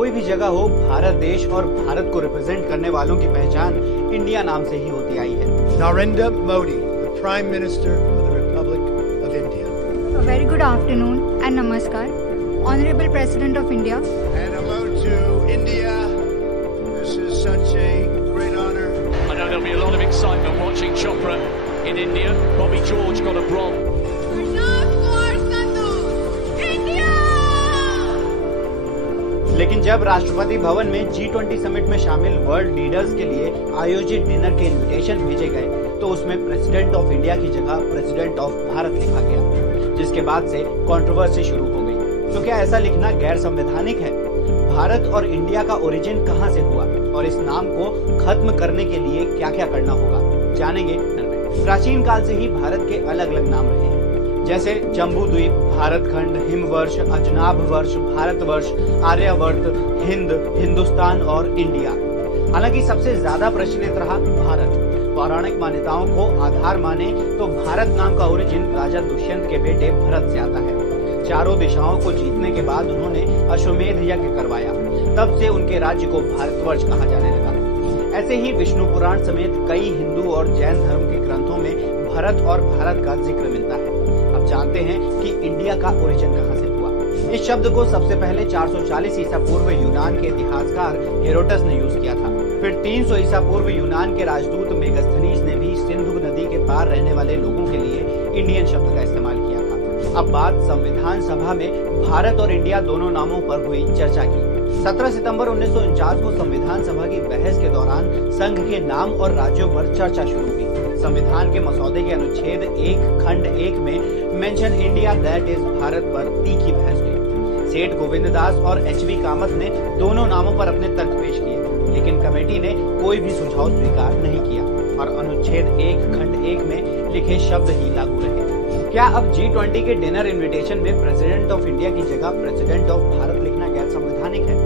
कोई भी जगह हो, भारत देश और भारत को रिप्रेजेंट करने वालों की पहचान इंडिया नाम से ही होती आई है। Narendra Modi, the Prime Minister of the Republic of India. A very good afternoon and namaskar, Honorable President of India. And hello to India. This is such a great honor. I know there'll be a lot of excitement watching Chopra in India. Bobby George got a bronze. लेकिन जब राष्ट्रपति भवन में G20 summit में शामिल world leaders के लिए आयोजित dinner के invitation भेजे गए तो उसमें प्रेसिडेंट ऑफ इंडिया की जगह प्रेसिडेंट ऑफ भारत लिखा गया, जिसके बाद से कंट्रोवर्सी शुरू हो गई। तो क्या ऐसा लिखना गैर संवैधानिक है? भारत और इंडिया का ओरिजिन कहां से हुआ और इस नाम को खत्म करने के लिए क्या क्या करना होगा, जानेंगे। प्राचीन काल से ही भारत के अलग अलग नाम रहे हैं, जैसे जम्बू द्वीप, भारतखंड, हिमवर्ष, अजनाभ वर्ष, भारतवर्ष, आर्यवर्त, हिंद, हिंदुस्तान और इंडिया। हालांकि सबसे ज्यादा प्रचलित रहा भारत। पौराणिक मान्यताओं को आधार माने तो भारत नाम का ओरिजिन राजा दुष्यंत के बेटे भरत से आता है। चारों दिशाओं को जीतने के बाद उन्होंने अश्वमेध यज्ञ करवाया, तब से उनके राज्य को भारतवर्ष कहा जाने लगा। ऐसे ही विष्णु पुराण समेत कई हिंदू और जैन धर्म के ग्रंथों में भरत और भारत का जिक्र मिलता है। अब जानते हैं कि इंडिया का ओरिजिन कहां से हुआ। इस शब्द को सबसे पहले 440 ईसा पूर्व यूनान के इतिहासकार हेरोडस ने यूज किया था। फिर 300 ईसा पूर्व यूनान के राजदूत मेगस्थनीज ने भी सिंधु नदी के पार रहने वाले लोगों के लिए इंडियन शब्द का इस्तेमाल किया था। अब बात संविधान सभा में भारत और इंडिया दोनों नामों पर हुई चर्चा की। 17 सितंबर 1949 को संविधान सभा की बहस के दौरान संघ के नाम और राज्यों पर चर्चा शुरू हुई। संविधान के मसौदे के अनुच्छेद 1 खंड 1 में mention India that is Bharat पर तीखी बहस हुई। सेठ गोविंद दास और एच.वी. कामत ने दोनों नामों पर अपने तर्क पेश किए, लेकिन कमेटी ने कोई भी सुझाव स्वीकार नहीं किया और अनुच्छेद 1 खंड 1 में लिखे शब्द ही लागू रहे। क्या अब G20 के डिनर इनविटेशन में प्रेसिडेंट ऑफ इंडिया की जगह प्रेसिडेंट ऑफ भारत लिखना गैर संवैधानिक है?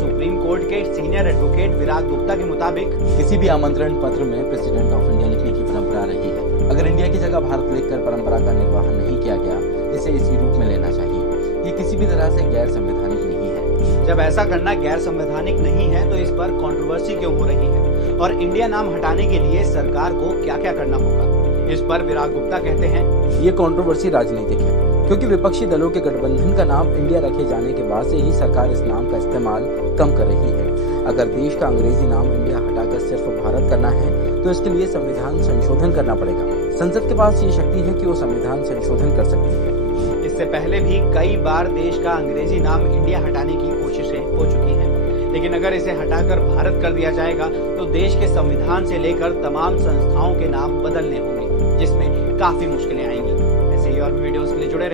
सुप्रीम कोर्ट के सीनियर एडवोकेट विराग गुप्ता के मुताबिक किसी भी आमंत्रण पत्र में प्रेसिडेंट ऑफ इंडिया लिखने की परंपरा रही है। अगर इंडिया की जगह भारत लिखकर परंपरा का निर्वहन नहीं किया गया, इसे इसी रूप में लेना चाहिए। ये किसी भी तरह से गैर संवैधानिक नहीं है। जब ऐसा करना गैर संवैधानिक नहीं है तो इस पर कंट्रोवर्सी क्यों हो रही है और इंडिया नाम हटाने के लिए सरकार को क्या क्या करना होगा? इस पर विराग गुप्ता कहते हैं, ये कंट्रोवर्सी राजनीतिक है, क्योंकि विपक्षी दलों के गठबंधन का नाम इंडिया रखे जाने के बाद से ही सरकार इस नाम का इस्तेमाल कम कर रही है। अगर देश का अंग्रेजी नाम इंडिया हटाकर सिर्फ भारत करना है तो इसके लिए संविधान संशोधन करना पड़ेगा। संसद के पास ये शक्ति है कि वो संविधान संशोधन कर सकती है। इससे पहले भी कई बार देश का अंग्रेजी नाम इंडिया हटाने की कोशिशें हो चुकी हैं, लेकिन अगर इसे हटाकर भारत कर दिया जाएगा तो देश के संविधान से लेकर तमाम संस्थाओं के नाम बदलने होंगे, जिसमें काफी मुश्किलें आएंगी। ऐसे ही और वीडियोस के लिए जुड़े